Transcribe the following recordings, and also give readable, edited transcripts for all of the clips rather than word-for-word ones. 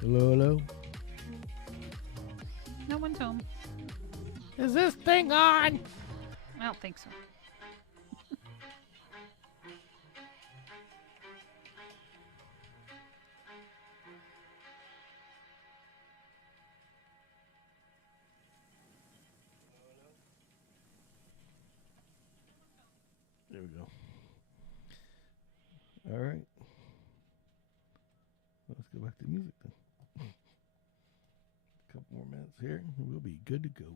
Hello, hello. No one's home. Is this thing on? I don't think so. There we go. All right. Let's go back to music then. A couple more minutes here, and we'll be good to go.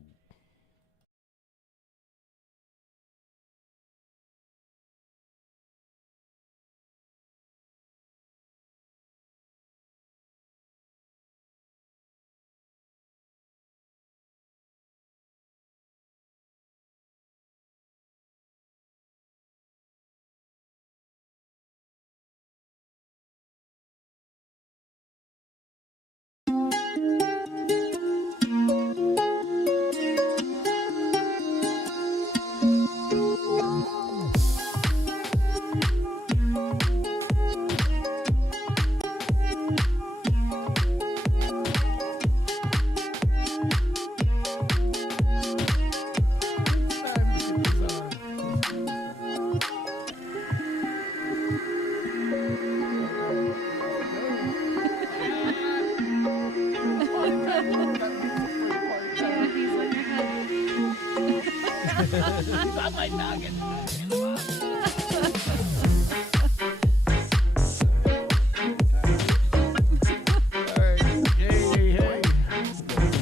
He's on my noggin.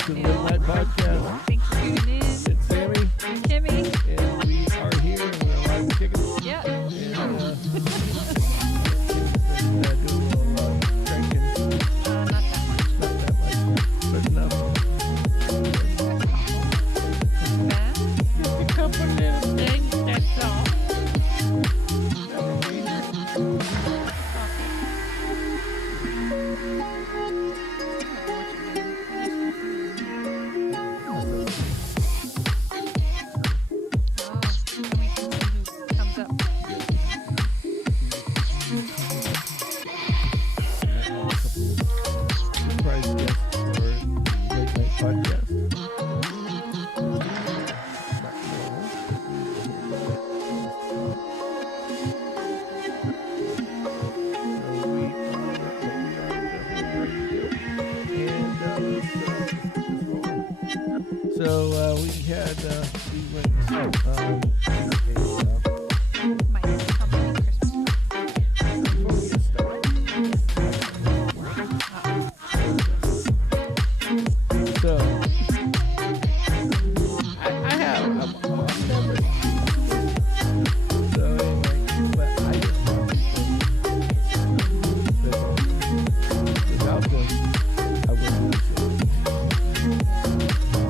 Podcast. Thanks for tuning in. It's Sammy And Kimmy. and we are here and we're live and kicking. Yeah. And doing a little drinking. Not that much. Not that much, but enough. Bad. Just a couple little things, that's all. Surprise guest for the late night podcast. Not normal. So we are definitely ready to go. And let's get this rolling. So we went to My company Christmas before we get started. So I have I've never so anyway, but I just want to say that without them I wouldn't do this.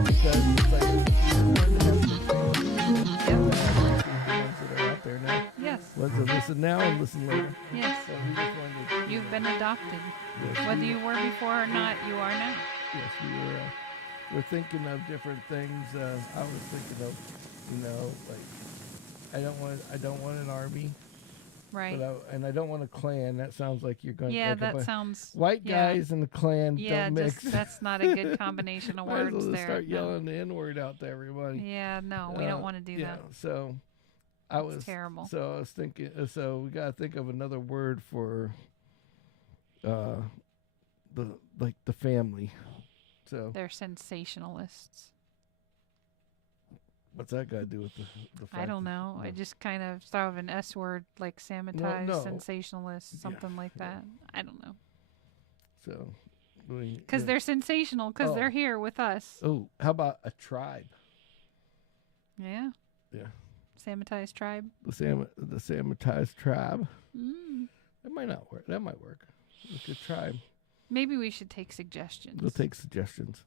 Because it's like you just want to have some things Yep. ones that are out there now. Yes. Ones that listen now and listen later. Yes. So we just wanted to You've been adopted. yes, Whether you were before or not, you are now. Yes, we're thinking of different things. I was thinking of, like I don't want an army, Right. and I don't want a clan. That sounds like you're going Yeah, like that sounds. white Yeah. guys and the clan Yeah, don't mix. that's not a good combination of Might as words well just there. start No. yelling the N word out to everybody. Yeah, no, we don't want to do Yeah, that. so That's terrible. So I was thinking. So we gotta think of another word for the family. So They're sensationalists. what's that got to do with the fact I don't that- know. no. I just kind of thought of an S word like samatized, no. sensationalist, something like that. I don't know. So Because they're sensational, because they're here with us. Oh, how about a tribe? Yeah. Yeah. Samatized tribe. The Samatized tribe. Mm. That might not work. That might work. A good tribe. Maybe we should take suggestions. We'll take suggestions.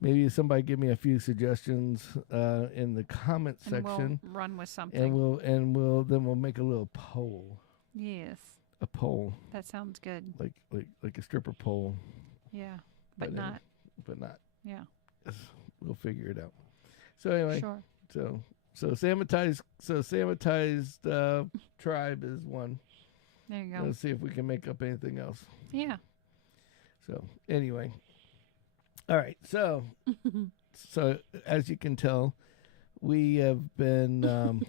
Maybe somebody give me a few suggestions in the comment and section, we'll run with something. and we'll make a little poll. Yes. A poll, That sounds good. like a stripper pole, Yeah. But not. But not. Yeah. We'll figure it out. So anyway, Sure. so Samatized tribe is one. There you go. Let's see if we can make up anything else. Yeah. So anyway, all right. So as you can tell, we have been on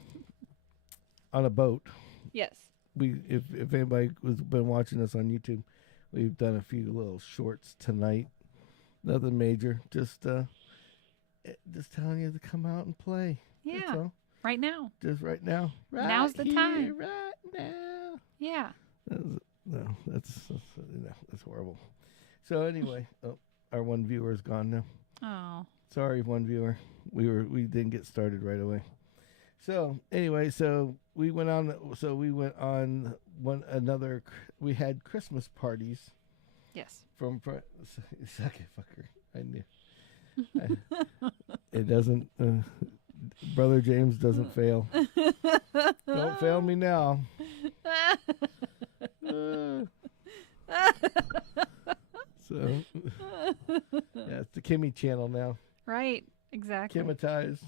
a boat. Yes. If anybody has been watching us on YouTube, we've done a few little shorts tonight. Nothing major. Just telling you to come out and play. That's Yeah. all. Right now. Just right now. Now's the time. Right now. Yeah. That's horrible. So anyway, our one viewer is gone now. Oh. Sorry, one viewer. We didn't get started right away. So anyway, we went on we had Christmas parties Yes. from suck it, fucker. I knew. It doesn't. Brother James doesn't fail. Don't fail me now. So, yeah, it's the Kimmy channel now. Right. Exactly. Kimmatized.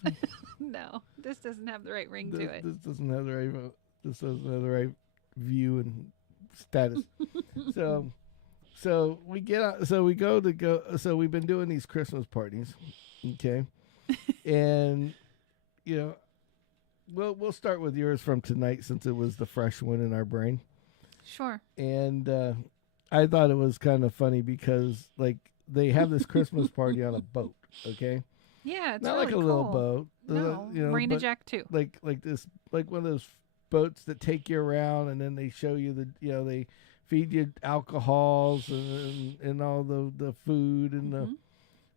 No, this doesn't have the right ring to it. This doesn't have the right. This doesn't have the right view and status. So we get out. So we go. So we've been doing these Christmas parties, okay, and we'll start with yours from tonight since it was the fresh one in our brain. Sure. And I thought it was kind of funny because like they have this Christmas party on a boat, okay. Yeah, it's Not really like a cool. little boat. No, Marina but Jack too. like this, like one of those boats that take you around and then they show you they feed you alcohols and all the food and the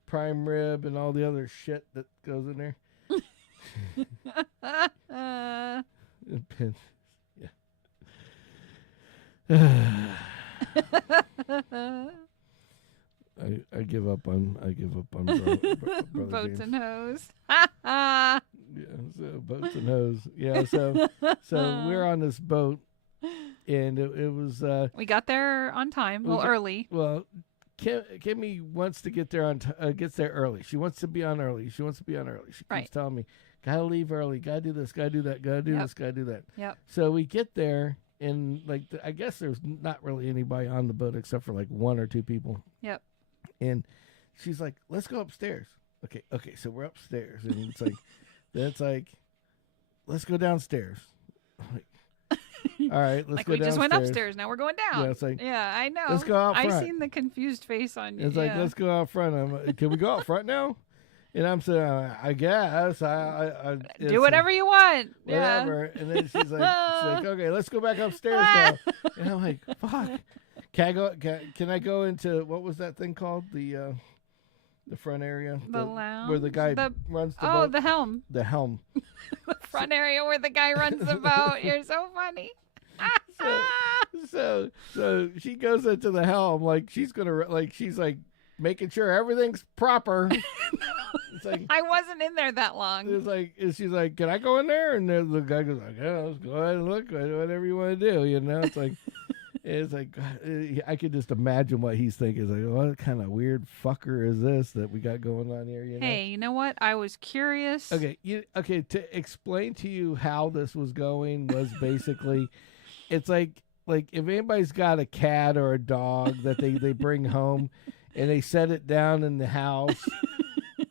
prime rib and all the other shit that goes in there. I give up on Brother Boats James. and hose. Yeah, so boats and hose. Yeah, so we're on this boat, and it was. We got there on time. Well, early. Well, Kimmy wants to get there gets there early. She wants to be on early. She keeps Right. telling me, "Gotta leave early. Gotta do this. Gotta do that. Gotta do this. Gotta do that." Yep. So we get there, and I guess there's not really anybody on the boat except for like one or two people. Yep. And she's like, "Let's go upstairs." Okay. So we're upstairs, and it's like, then it's like, "Let's go downstairs." I'm like, all right, let's Like go we downstairs. just went upstairs. Now we're going down. Yeah, it's like, yeah, I know. let's go out I front. seen the confused face on you. It's like, let's go out front. I'm like, can we go out front now? And I'm saying, I guess. I Do whatever you want. whatever. And then she's like, okay, let's go back upstairs now. And I'm like, fuck. Can I go into what was that thing called? The front area, The lounge, where the guy runs the boat. the helm. The helm. The front area where the guy runs the boat. You're so funny. So she goes into the helm like she's like making sure everything's proper. It's like I wasn't in there that long. she's like, can I go in there? And the guy goes like, yeah, let's go ahead and look, whatever you want to do. It's like, It's like I could just imagine what he's thinking. It's like, what kind of weird fucker is this that we got going on here? You know? Hey, you know what? I was curious. Okay, to explain to you how this was going was basically, it's like if anybody's got a cat or a dog that they bring home, and they set it down in the house.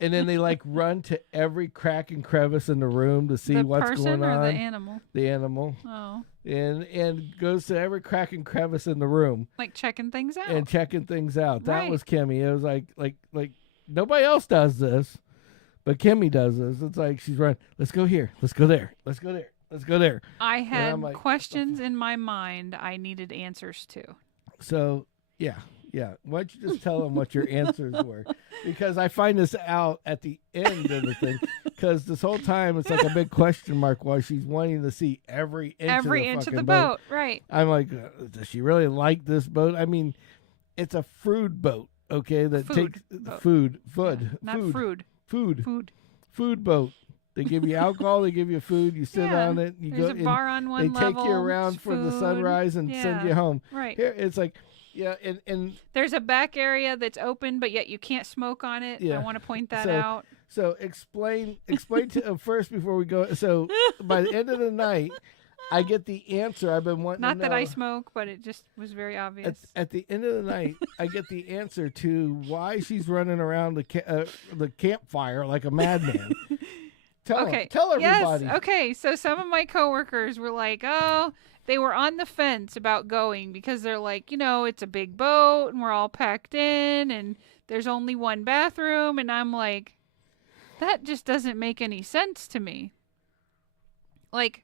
And then they like run to every crack and crevice in the room to see what's going on. The person or the animal? The animal. Oh. And goes to every crack and crevice in the room. Like checking things out. And checking things out. That Right. was Kimmy. It was like nobody else does this, but Kimmy does this. It's like she's running. Let's go here. Let's go there. Let's go there. Let's go there. I had like, questions in my mind I needed answers to. So yeah. Why don't you just tell them what your answers were? Because I find this out at the end of the thing. Because this whole time it's like a big question mark why she's wanting to see every inch of the boat. Right. I'm like, does she really like this boat? I mean, it's a food boat, okay? That takes food. Yeah, not food. Food boat. They give you alcohol. They give you food. You sit on it. There's a bar on one level. They take you around for the sunrise and send you home. Right. Here, it's like. Yeah, and there's a back area that's open, but yet you can't smoke on it. Yeah. I want to point that out. So explain to first before we go. So by the end of the night, I get the answer I've been wanting. Not to know. that I smoke, but it just was very obvious. At the end of the night, I get the answer to why she's running around the campfire like a madman. Tell everybody. Yes. Okay. So some of my coworkers were like, "Oh." They were on the fence about going because they're like, it's a big boat and we're all packed in and there's only one bathroom. And I'm like, that just doesn't make any sense to me. Like,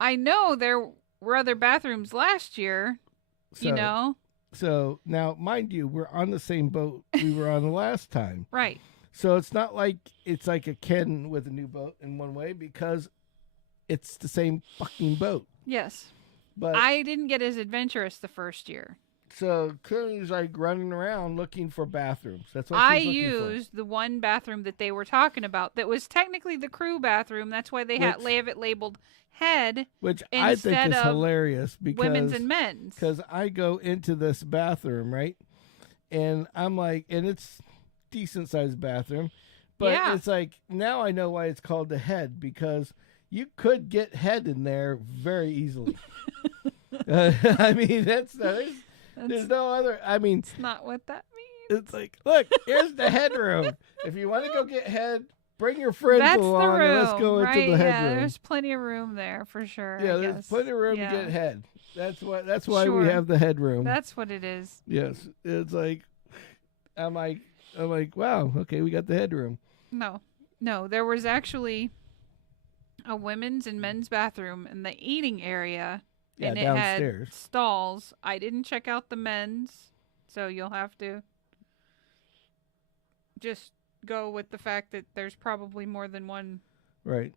I know there were other bathrooms last year, So now, mind you, we're on the same boat we were on the last time. Right. So it's not like it's like a Ken with a new boat in one way because it's the same fucking boat. Yes. But I didn't get as adventurous the first year. So Kim's like running around looking for bathrooms. That's what I she's looking used the one bathroom that they were talking about that was technically the crew bathroom. That's why they have it labeled head. Which I think is hilarious because women's and men's. Because I go into this bathroom, right? And I'm like, and it's decent sized bathroom. But it's like, now I know why it's called the head because you could get head in there very easily. I mean, there's no other. I mean, it's not what that means. It's like, look, here's the headroom. If you want to go get head, bring your friends along and let's go into the headroom. Yeah, there's plenty of room there for sure. Yeah, there's plenty of room to get head. That's why we have the headroom. That's what it is. Yes, it's like, I'm like, wow, okay, we got the headroom. No, there was actually a women's and men's bathroom in the eating area. Yeah, and it downstairs. had stalls. I didn't check out the men's, so you'll have to just go with the fact that there's probably more than one. Right.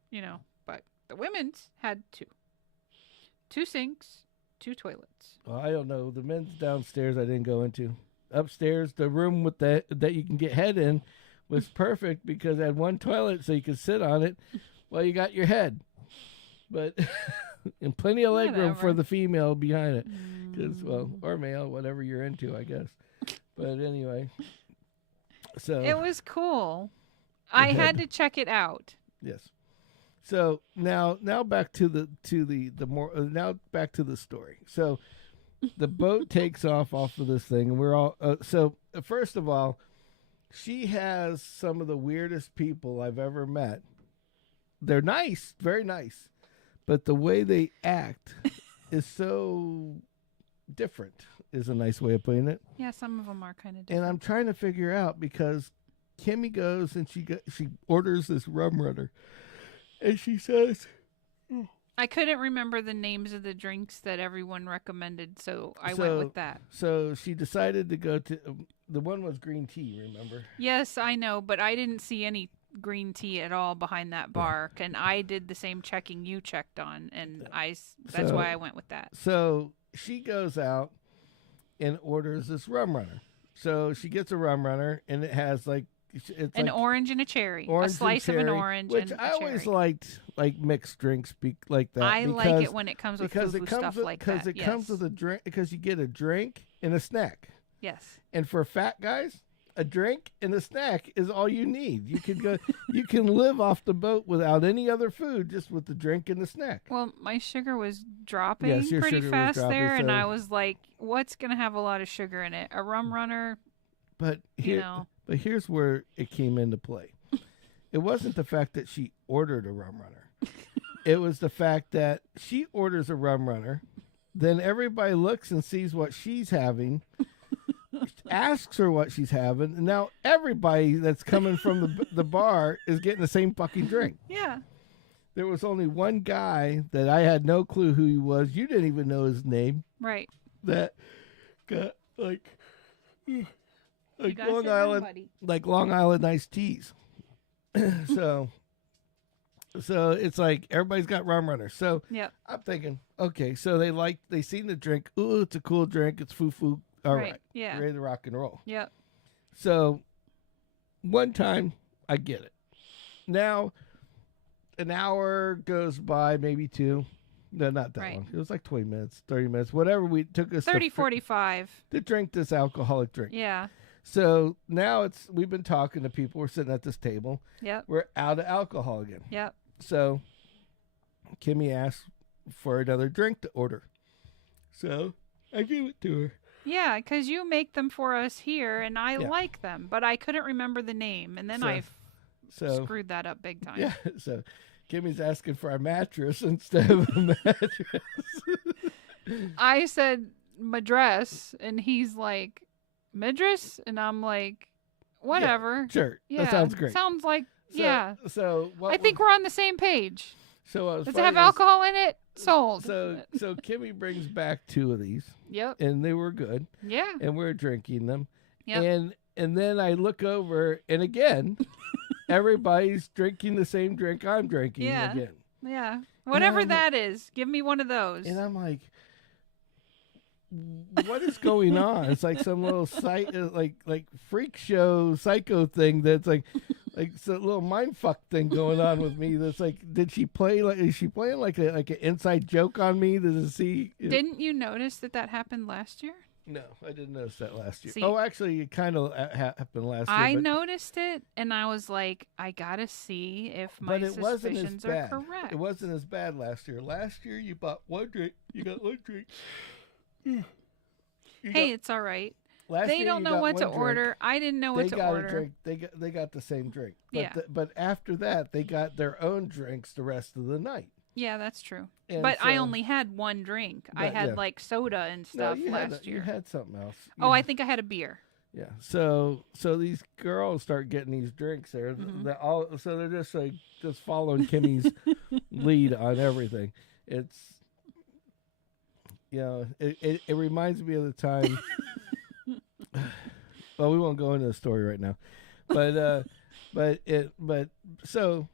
But the women's had two sinks, 2 toilets. Well, I don't know. The men's downstairs I didn't go into. Upstairs, the room with that you can get head in was perfect because it had one toilet so you could sit on it while you got your head. But and plenty of leg room for the female behind it. Or male, whatever you're into, I guess. But anyway. So it was cool. I had to check it out. Yes. So now back to the back to the story. So the boat takes off of this thing, and we're all so first of all, she has some of the weirdest people I've ever met. They're nice, very nice, but the way they act is so different. Is a nice way of putting it. Yeah, some of them are kind of different. And I'm trying to figure out because Kimmy goes and she orders this rum runner, and she says, I couldn't remember the names of the drinks that everyone recommended, so I went with that. So she decided to go to the one was green tea. Remember? Yes, I know, but I didn't see any green tea at all behind that bar, and I did the same checking you checked on, and that's why I went with that. So she goes out and orders this rum runner. So she gets a rum runner, and it has like it's An like orange and a cherry. orange A slice and of an cherry, orange which and a I cherry. always liked, like mixed drinks like that. I like it when it comes with because foo-foo it comes stuff with, like because that. it comes with a drink, because you get a drink and a snack. Yes. And for fat guys, a drink and a snack is all you need. You can go, you can live off the boat without any other food, just with the drink and the snack. Well, my sugar was dropping Yes, your pretty sugar was fast dropping, there, and so- I was like, "What's gonna have a lot of sugar in it? A rum runner?" But You know. but here's where it came into play. It wasn't the fact that she ordered a rum runner. It was the fact that she orders a rum runner, then everybody looks and sees what she's having, asks her what she's having, and now everybody that's coming from the bar is getting the same fucking drink. Yeah. There was only one guy that I had no clue who he was. You didn't even know his name. Right. That got like You gotta Long sit down, Island, buddy. like Long Island iced teas. so it's like everybody's got rum runners. So Yep. I'm thinking, okay, so they seen the drink. Ooh, it's a cool drink. It's foo. All right. Yeah. Ready to rock and roll. Yep. So one time I get it. Now an hour goes by, maybe two. No, not that Right. long. It was like 20 minutes, 30 minutes, whatever we took us 30, 45. to drink this alcoholic drink. Yeah. So now we've been talking to people. We're sitting at this table. Yep. We're out of alcohol again. Yep. So Kimmy asked for another drink to order. So I gave it to her. Yeah, because you make them for us here, and I Yeah. like them, but I couldn't remember the name, and then So- I So screwed that up big time. yeah. So Kimmy's asking for a mattress instead of a mattress. I said madress, and he's like, madress? And I'm like, whatever. Sure. Yeah, That sounds great. Sounds like, So, yeah. So what I think we're on the same page. so what was Does it funny have is- alcohol in it? Sold. So Kimmy brings back two of these, Yep. and they were good, Yeah. and we're drinking them. Yep. And then I look over, and again, everybody's drinking the same drink I'm drinking Yeah. again. Yeah. Whatever I'm- that is, give me one of those. And I'm like, what is going on? It's like some little like freak show psycho thing that's like it's a little mind fuck thing going on with me. That's like, did she play like? Is she playing like an inside joke on me? Does it see? Didn't you notice that happened last year? No, I didn't notice that last year. See- Oh, actually, it kind of happened last year. I but, noticed it, and I was like, I gotta see if my but it wasn't as suspicions are bad. correct. It wasn't as bad last year. Last year, you bought one drink. You got one drink. Hey, it's all right. Last They year don't you know got what to one drink. order. I didn't know They what to got order. a drink. They got the same drink. But Yeah. But after that, they got their own drinks the rest of the night. Yeah, that's true. And But I so- only had one drink. I But, had yeah. like soda and No, stuff you last had year. you had something else. Oh, You- I think I had a beer. yeah. So these girls start getting these drinks there. Mhm. So they're just like just following Kimmy's lead on everything. It's it reminds me of the time. Well, we won't go into the story right now, but so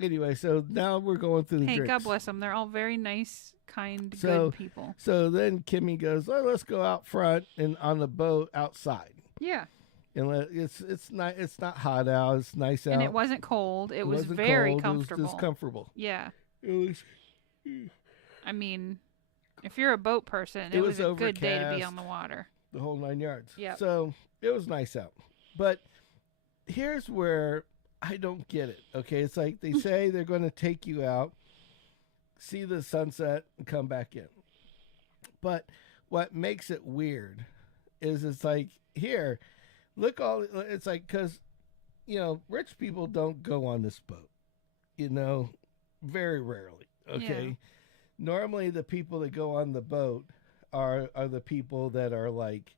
anyway, so now we're going through the Hey, drinks. God bless them. They're all very nice, kind, So- good people. So then Kimmy goes, "Oh, let's go out front and on the boat outside." Yeah. And it's not hot out. It's nice out. And it wasn't cold. It was wasn't very cold, comfortable. It was just comfortable. Yeah. It was. I mean, if you're a boat person, It it was was a good day to be overcast. on the water. The whole 9 yards. Yep. So it was nice out. But here's where I don't get it. Okay, it's like they say they're going to take you out, see the sunset, and come back in. But what makes it weird is it's like here, look all. It's like because rich people don't go on this boat. Very rarely. Okay. Yeah. Normally, the people that go on the boat are the people that are like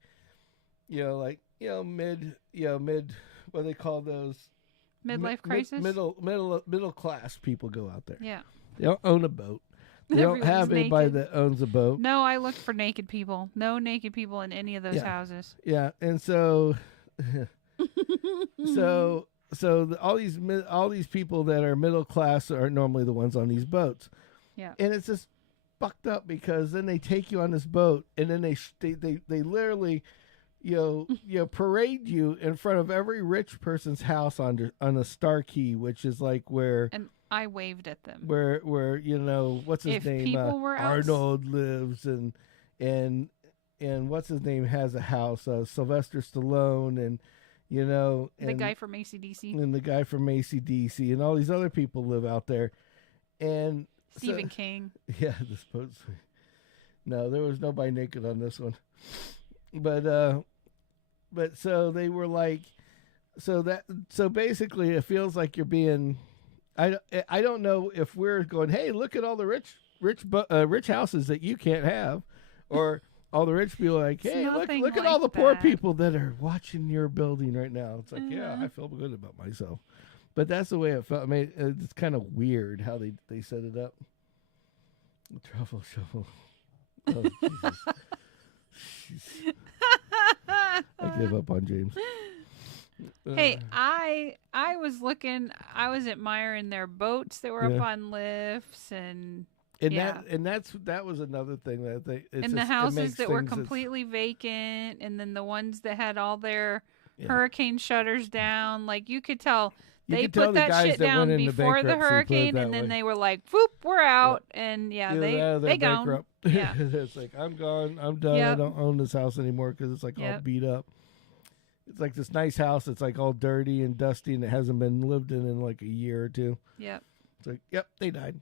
mid what do they call those Midlife crisis? middle class people go out there. Yeah. They don't own a boat. They don't have Everyone's anybody naked. that owns a boat. No, I looked for naked people. No naked people in any of those Yeah. houses. Yeah, and so all these people that are middle class are normally the ones on these boats. Yeah. And it's just fucked up because then they take you on this boat and then they literally parade you in front of every rich person's house on a star key, which is like where And I waved at them. where what's his If name? people were Arnold lives and what's his name has a house. Sylvester Stallone and The guy from AC/DC. and the guy from AC/DC and all these other people live out there, and Stephen King. Yeah, no, there was nobody naked on this one, but so they were like, so basically it feels like you're being, I don't know if we're going, hey, look at all the rich houses that you can't have, or all the rich people like, hey, look at all the poor people that are watching your building right now. It's like, yeah, I feel good about myself. But that's the way it felt. I mean, it's kind of weird how they set it up. The truffle shuffle. Oh, Jesus. I give up on James. Hey, I was looking. I was admiring their boats that were up on lifts, and that was another thing that the houses that were completely vacant, and then the ones that had all their hurricane shutters down. Like you could tell. They put that shit down before the hurricane, and then they were like, "Whoop, we're out!" And they gone. Yeah, it's like I'm gone. I'm done. I don't own this house anymore because it's like all beat up. It's like this nice house. It's like all dirty and dusty, and it hasn't been lived in like a year or two. Yep. It's like, yep, they died.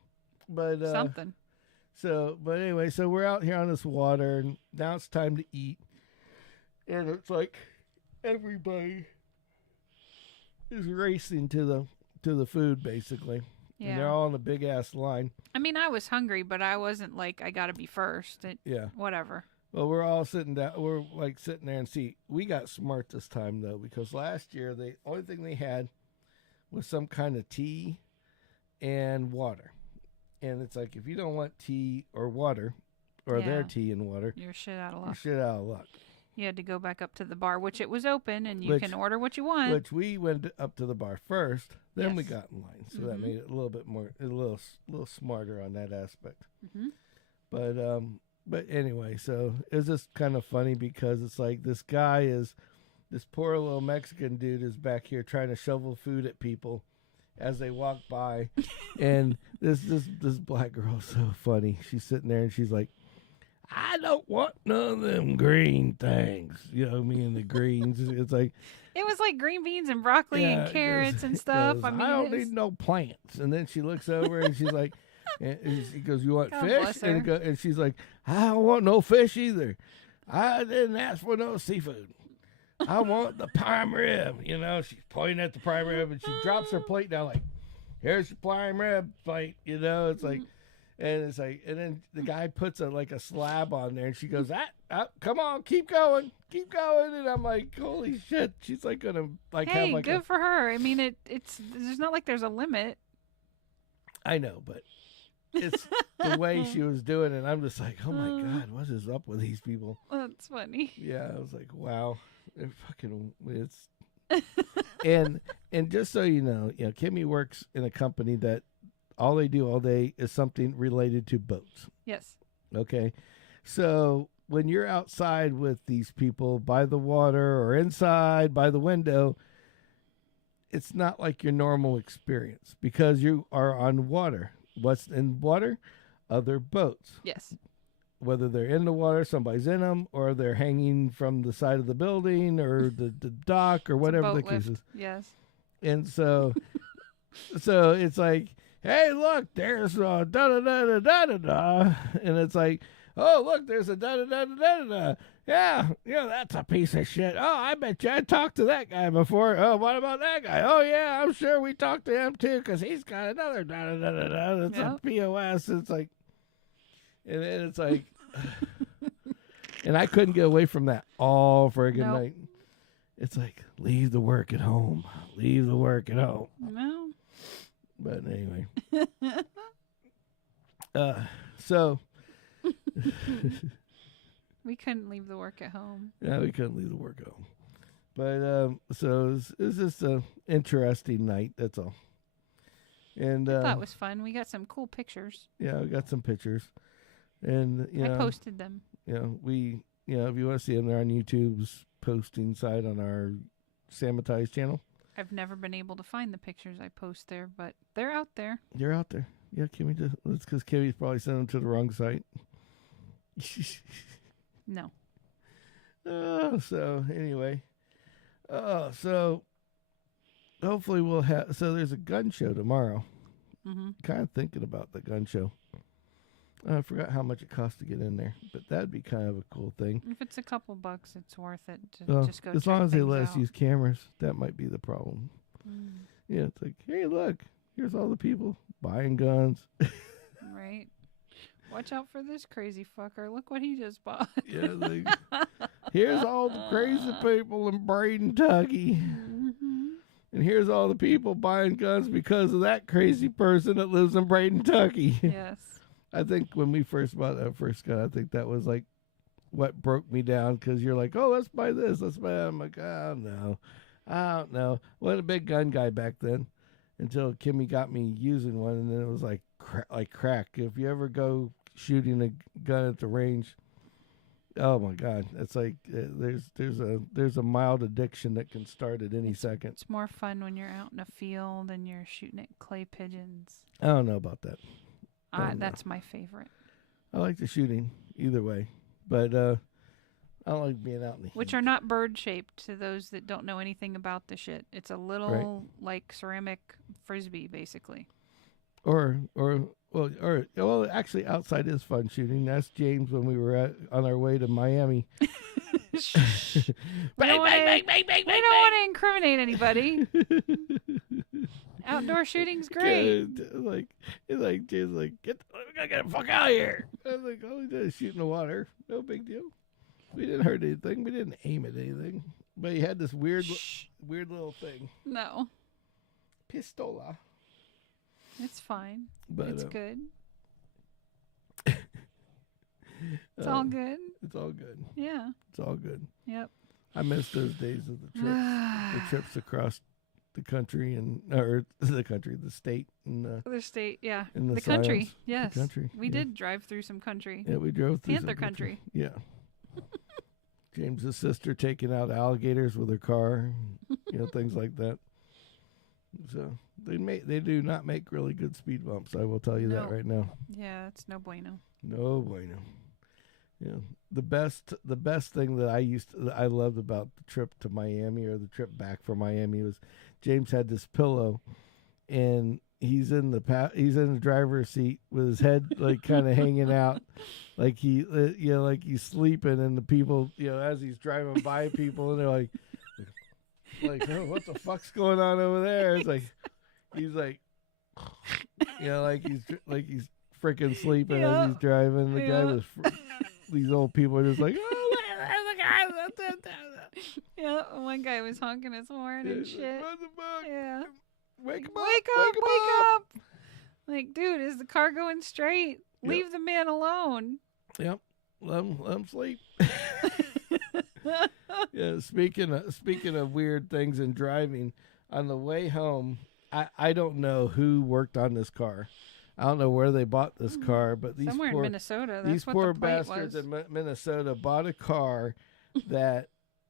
But something. So, but anyway, so we're out here on this water, and now it's time to eat, and it's like everybody is racing to the food basically. Yeah. And they're all in a big ass line. I mean, I was hungry, but I wasn't like I got to be first. Whatever. Well, we're all sitting down. We're like sitting there and see. We got smart this time though, because last year the only thing they had was some kind of tea and water. And it's like if you don't want tea or water, or their tea and water, you're shit out of luck. You're shit out of luck. You had to go back up to the bar, which it was open, and you can order what you want. Which we went up to the bar first, then we got in line, so that made it a little bit more, a little smarter on that aspect. Mm-hmm. But anyway, so it was just kind of funny because it's like this poor little Mexican dude is back here trying to shovel food at people as they walk by, and this black girl is so funny. She's sitting there and she's like, I don't want none of them green things. You know me and the greens. It's like it was like green beans and broccoli and carrots and stuff. I mean, I don't need no plants. And then she looks over and she's like, and she goes, "You want fish?" And she's like, "I don't want no fish either. I didn't ask for no seafood. I want the prime rib." You know, she's pointing at the prime rib and she drops her plate down like, "Here's your prime rib plate." You know, it's like. And it's like, and then the guy puts a slab on there, and she goes, come on, keep going. And I'm like, holy shit, she's like gonna like have like good for her. I mean, it's not like there's a limit. I know, but it's the way she was doing it. I'm just like, oh my god, what is up with these people? That's funny. Yeah, I was like, wow, it's and just so you know, Kimmy works in a company that. All they do all day is something related to boats. Yes. Okay. So when you're outside with these people by the water or inside by the window, it's not like your normal experience because you are on water. What's in water? Other boats. Yes. Whether they're in the water, somebody's in them, or they're hanging from the side of the building or the dock or whatever the case is. Yes. And so it's like, hey, look, there's da-da-da-da-da-da-da. And it's like, oh, look, there's a da-da-da-da-da-da. Yeah, that's a piece of shit. Oh, I bet you I talked to that guy before. Oh, what about that guy? Oh, yeah, I'm sure we talked to him, too, because he's got another da-da-da-da-da. It's a POS. It's like, and it's like, and I couldn't get away from that all friggin' night. It's like, leave the work at home. Leave the work at home. No. But anyway, so we couldn't leave the work at home. Yeah, we couldn't leave the work at home. But so it was just an interesting night. That's all. And I thought it was fun. We got some cool pictures. Yeah, we got some pictures, and I posted them. if you want to see them, they're on YouTube's posting site on our Samatize channel. I've never been able to find the pictures I post there, but they're out there. They're out there. Yeah, Kimmy. That's because Kimmy's probably sent them to the wrong site. No. So anyway, so hopefully we'll have. So there's a gun show tomorrow. Mm-hmm. Kind of thinking about the gun show. I forgot how much it costs to get in there, but that'd be kind of a cool thing. If it's a couple bucks, it's worth it to just go. As long as they let us out. use cameras, that might be the problem. Mm. Yeah, it's like, hey, look, here's all the people buying guns. Right. Watch out for this crazy fucker. Look what he just bought. Yeah, like, here's all the crazy people in Braden, Kentucky. Mm-hmm. And here's all the people buying guns because of that crazy person that lives in Braden, Kentucky. Yes. I think when we first bought that first gun, I think that was like what broke me down, because you're like, oh, let's buy this, let's buy that. I'm like, oh, no. I don't know. Wasn't a big gun guy back then until Kimmy got me using one, and then it was like crack. If you ever go shooting a gun at the range, oh my God, it's like there's a mild addiction that can start at any second. It's more fun when you're out in a field and you're shooting at clay pigeons. I don't know about that. That's my favorite. I like the shooting either way, but I don't like being out in the Which heat. are not bird shaped to those that don't know anything about the shit. It's a little like ceramic frisbee, basically. Or actually, outside is fun shooting. That's James when we were on our way to Miami. We don't want to incriminate anybody. Outdoor shooting's great. It's like James like, we gotta get the fuck out of here. I was like, all we did is shoot in the water. No big deal. We didn't hurt anything. We didn't aim at anything. But he had this weird little thing. No. Pistola. It's fine. But it's good. It's all good. It's all good. Yeah. It's all good. Yep. I miss those days of the trips across the country the state, and other state, yeah. in The country, science. yes. The country. We did drive through some country. Yeah, we drove through Panther some country. Yeah. James's sister taking out alligators with her car, things like that. So they do not make really good speed bumps. I will tell you that right now. Yeah, it's no bueno. No bueno. Yeah, the best thing that I loved about the trip to Miami, or the trip back from Miami, was James had this pillow, and he's in the driver's seat with his head like kind of hanging out, like like he's sleeping, and the people, as he's driving by people, and they're like, oh, what the fuck's going on over there? It's like he's like, like he's freaking sleeping as he's driving. The guy was. These old people are just like, oh, the guy. Yeah, one guy was honking his horn and shit. Yeah. Wake up. Like, dude, is the car going straight? Yep. Leave the man alone. Yep. Let him sleep. Yeah. Speaking of weird things in driving, on the way home, I don't know who worked on this car. I don't know where they bought this car, but somewhere in Minnesota. That's these what poor the plate bastards was. in Minnesota bought a car that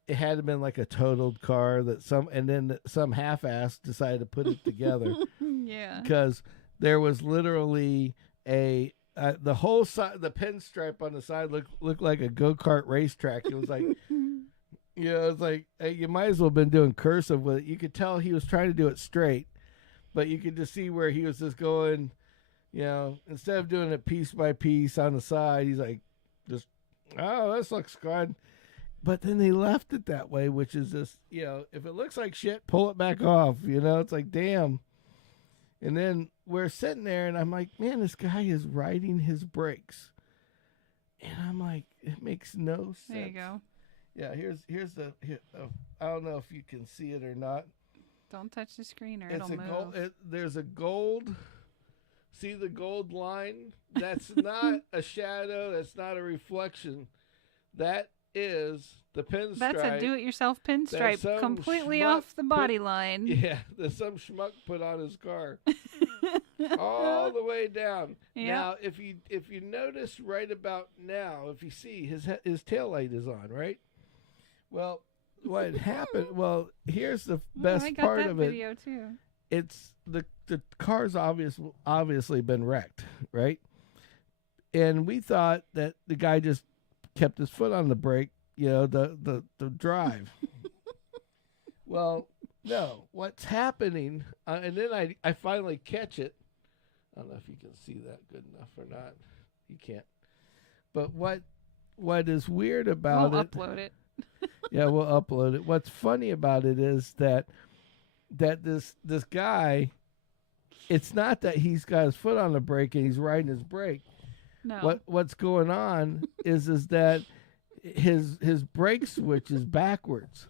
it had been like a totaled car and then some half-ass decided to put it together. Yeah. Because there was literally the whole side, the pinstripe on the side looked like a go-kart racetrack. It was like, it's like you might as well have been doing cursive with it. You could tell he was trying to do it straight, but you could just see where he was just going. Instead of doing it piece by piece on the side, he's like, this looks good. But then they left it that way, which is just, if it looks like shit, pull it back off. It's like, damn. And then we're sitting there, and I'm like, man, this guy is riding his brakes. And I'm like, it makes no sense. There you go. Yeah, here's I don't know if you can see it or not. Don't touch the screen or It's it'll move. There's a gold. See the gold line? That's not a shadow. That's not a reflection. That is the pinstripe. That's a do-it-yourself pinstripe, completely off the body line. Yeah, that some schmuck put on his car, all the way down. Yep. Now, if you notice right about now, if you see his taillight is on, right? Well, what happened? Well, here's the I best got part that of it. video too. It's the car's obviously been wrecked, right? And we thought that the guy just kept his foot on the brake, the drive. Well, no. What's happening? And then I finally catch it. I don't know if you can see that good enough or not. You can't. But what is weird about We'll it? upload it. Yeah, we'll upload it. What's funny about it is that this guy, it's not that he's got his foot on the brake and he's riding his brake. No. What's going on is that his brake switch is backwards.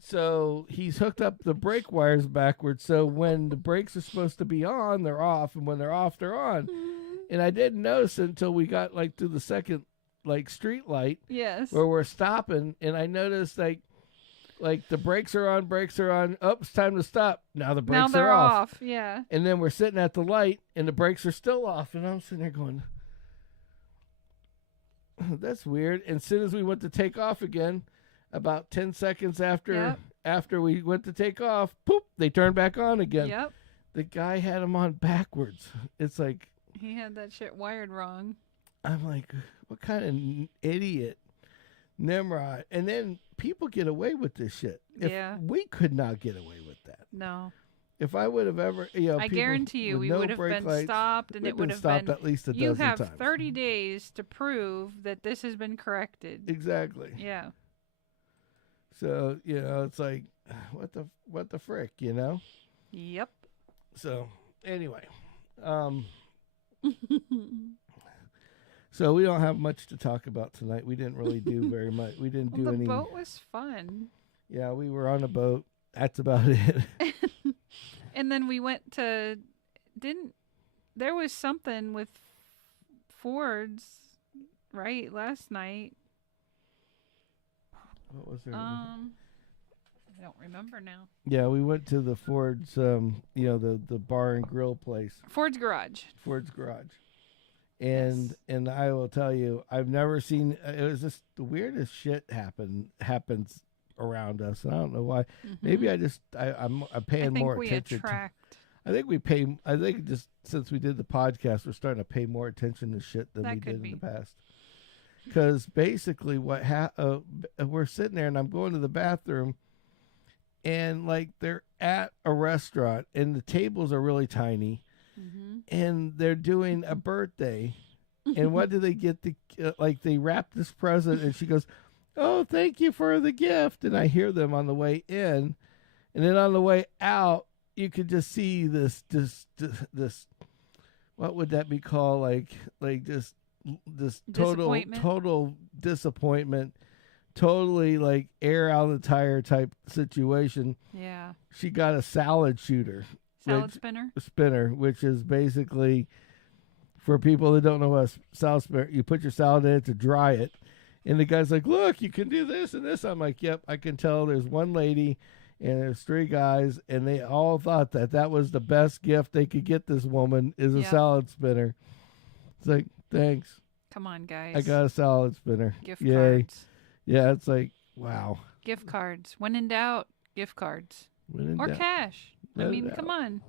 So he's hooked up the brake wires backwards. So when the brakes are supposed to be on, they're off, and when they're off, they're on. And I didn't notice until we got to the second street light. Yes. Where we're stopping, and I noticed like the brakes are on. Oh, it's time to stop. Now the brakes they're are off. Yeah. And then we're sitting at the light, and the brakes are still off, and I'm sitting there going, "That's weird." And as soon as we went to take off again, about 10 seconds after we went to take off, poop, they turned back on again. Yep. The guy had them on backwards. It's like he had that shit wired wrong. I'm like, what kind of idiot, Nimrod? And then people get away with this shit. We could not get away with that. No. If I would have ever, I guarantee you, we would have been stopped, and it would have been at least a you dozen have times. 30 days to prove that this has been corrected. Exactly. Yeah. So it's like, what the frick, Yep. So anyway, so we don't have much to talk about tonight. We didn't really do very much. We didn't do any. The boat was fun. Yeah, we were on a boat. That's about it. And then we went to there was something with Ford's right last night. What was there? I don't remember now. Yeah, we went to the Ford's, the bar and grill place. Ford's Garage. And I will tell you, I've never seen. It was just the weirdest shit happens around us. And I don't know why. Mm-hmm. Maybe I'm paying more attention. I think just since we did the podcast, we're starting to pay more attention to shit than we did in the past. Because basically, we're sitting there, and I'm going to the bathroom, and they're at a restaurant, and the tables are really tiny, and they're doing a birthday, and what do they get? They wrap this present, and she goes, "Oh, thank you for the gift," and I hear them on the way in, and then on the way out, you could just see this, what would that be called? This total disappointment, totally air out of the tire type situation. Yeah. She got a salad spinner, which is basically, for people that don't know what a salad spinner, you put your salad in it to dry it. And the guy's like, "Look, you can do this and this." I'm like, "Yep, I can tell." There's one lady and there's three guys, and they all thought that was the best gift they could get this woman is a salad spinner. It's like, thanks. Come on, guys. I got a salad spinner. Gift cards. Yeah, it's like, wow. Gift cards. When in doubt, gift cards. Or cash. Come on.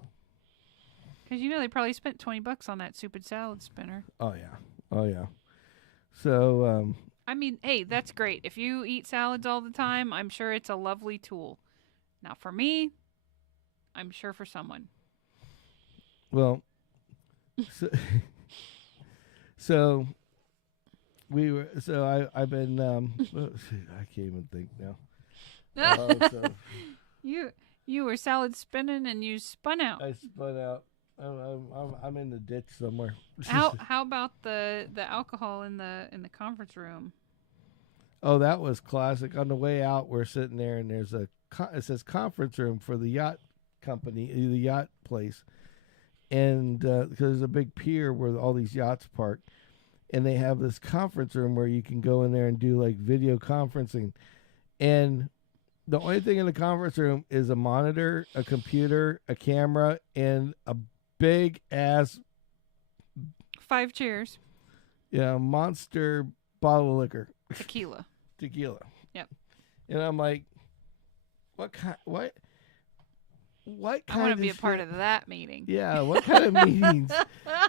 Because they probably spent $20 on that stupid salad spinner. Oh, yeah. So, hey, that's great. If you eat salads all the time, I'm sure it's a lovely tool. Now, for me, I'm sure for someone. Well, so I've been I can't even think now. You were salad spinning and you spun out. I spun out. I'm in the ditch somewhere. How about the alcohol in the conference room? Oh, that was classic. On the way out, we're sitting there, and there's it says conference room for the yacht company, the yacht place, and because there's a big pier where all these yachts park, and they have this conference room where you can go in there and do video conferencing, and the only thing in the conference room is a monitor, a computer, a camera, and a big ass 5 chairs. Yeah, monster bottle of liquor. Tequila. Tequila. Yep. And I'm like, what kind of I want to be a shit? part of that meeting. Yeah, what kind of meetings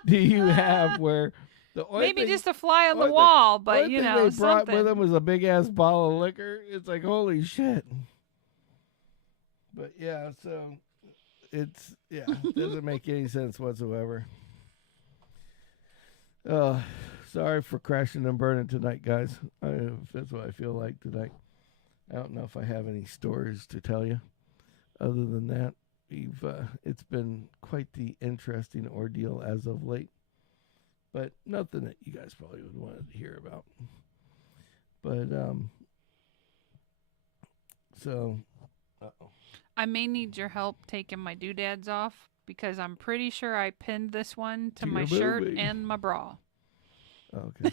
do you have where the only Maybe thing, just a fly on the only wall, thing but you know, they brought with them something. was a big ass bottle of liquor? It's like, holy shit. But yeah, so it doesn't make any sense whatsoever. Sorry for crashing and burning tonight, guys. That's what I feel like tonight. I don't know if I have any stories to tell you. Other than that, it's been quite the interesting ordeal as of late. But nothing that you guys probably would want to hear about. But so, I may need your help taking my doodads off because I'm pretty sure I pinned this one to my shirt and my bra. Okay.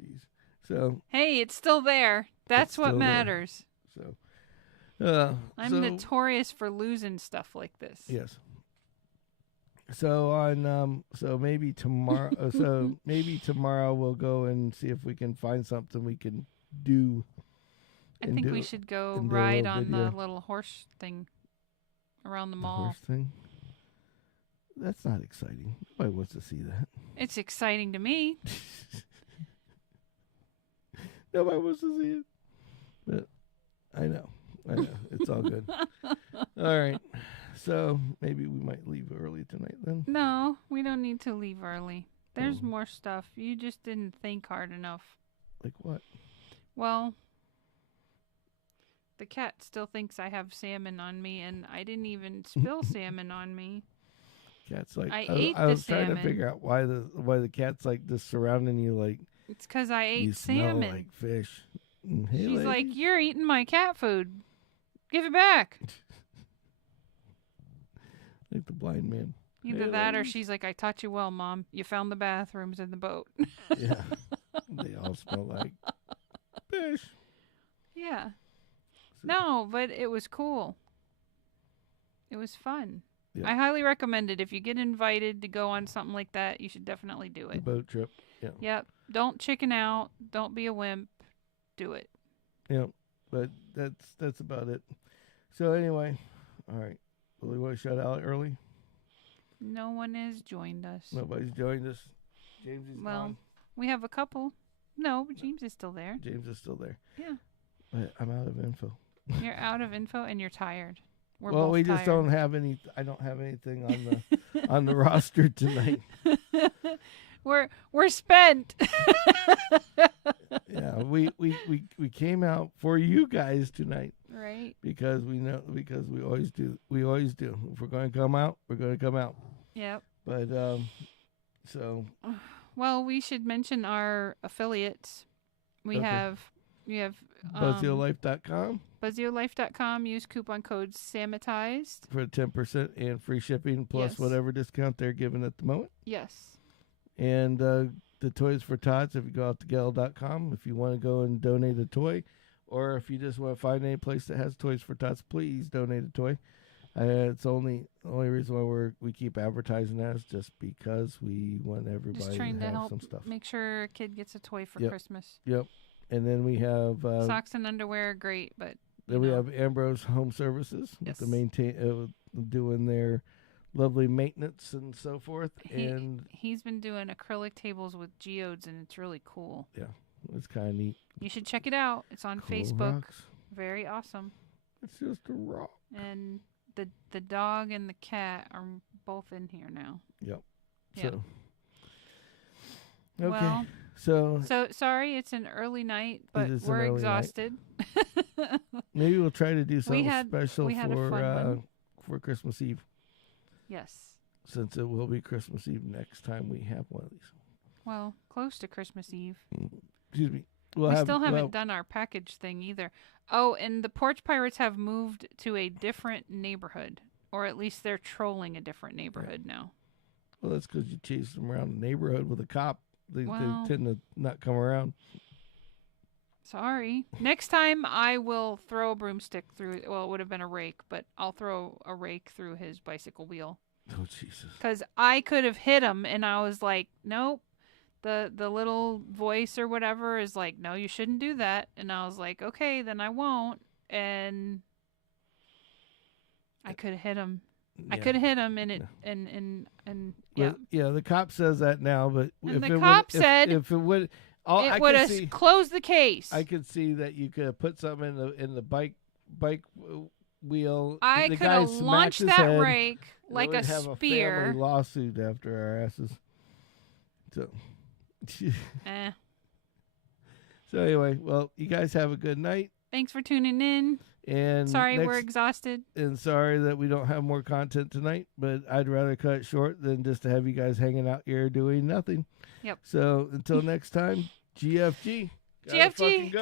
Jeez. So. Hey, it's still there. That's what matters. There. So. I'm notorious for losing stuff like this. Yes. So so maybe tomorrow we'll go and see if we can find something we can do. I think we should go ride on the little horse thing around the mall. Horse thing? That's not exciting. Nobody wants to see that. It's exciting to me. Nobody wants to see it. But I know. It's all good. All right. So maybe we might leave early tonight then. No, we don't need to leave early. There's more stuff. You just didn't think hard enough. Like what? Well, the cat still thinks I have salmon on me, and I didn't even spill salmon on me. Cat's like I ate the was salmon. trying to figure out why the cat's like just surrounding you like. It's because I ate you salmon. Smell like fish. Hey, She's lady. like, "You're eating my cat food. Give it back." Like the blind man. Either that or she's like, "I taught you well, Mom. You found the bathrooms in the boat." Yeah. They all smell like fish. Yeah. No, but it was cool. It was fun. Yeah. I highly recommend it. If you get invited to go on something like that, you should definitely do it. The boat trip. Yeah. Yep. Don't chicken out. Don't be a wimp. Do it. Yep. But that's about it. So anyway, all right. Will we want to shut out early? No one has joined us. Nobody's joined us. James is gone. We have a couple. No, but James is still there. James is still there. Yeah. But I'm out of info. You're out of info and you're tired. We're well, both we tired. just don't have any. I don't have anything on the on the roster tonight. We're spent. Yeah, we came out for you guys tonight. Right. Because we always do. We always do. If we're going to come out, we're going to come out. Yep. But so. Well, we should mention our affiliates. We have BuzzioLife.com. BuzzioLife.com. Use coupon code SAMMITIZED for 10% and free shipping plus whatever discount they're giving at the moment. Yes. And the Toys for Tots, if you go out to Gale.com, if you want to go and donate a toy, or if you just want to find any place that has Toys for Tots, please donate a toy. It's the only reason why we keep advertising that is just because we want everybody just trying to have help some stuff. Make sure a kid gets a toy for Christmas. Yep. And then we have socks and underwear are great, but then we have Ambrose Home Services with the doing their lovely maintenance and so forth. He's been doing acrylic tables with geodes, and it's really cool. Yeah, it's kind of neat. You should check it out. It's on Cool Facebook. Rocks. Very awesome. It's just a rock. And the dog and the cat are both in here now. Yep. Yep. So. Okay. Well, so sorry, it's an early night, but we're exhausted. Maybe we'll try to do something special for Christmas Eve. Yes. Since it will be Christmas Eve next time we have one of these. Well, close to Christmas Eve. Excuse me. We still haven't done our package thing either. Oh, and the Porch Pirates have moved to a different neighborhood. Or at least they're trolling a different neighborhood now. Well, that's because you chased them around the neighborhood with a cop. They tend to not come around. Sorry. Next time I will throw a broomstick through. Well, it would have been a rake, but I'll throw a rake through his bicycle wheel. Oh, Jesus. Because I could have hit him, and I was like, nope. the little voice or whatever is like, no, you shouldn't do that. And I was like, okay, then I won't. And I could have hit him. I could have hit him, and it and yeah. Well, yeah, the cop says that now, but And if the it cop would, said if it would, it would have closed the case. I could see that you could have put something in the bike wheel. I the could guy have smacked launched his that head, rake like we'd a have spear. A family lawsuit after our asses. So, so anyway, well, you guys have a good night. Thanks for tuning in. And sorry we're exhausted. And sorry that we don't have more content tonight, but I'd rather cut it short than just to have you guys hanging out here doing nothing. Yep. So until next time, GFG. GFG.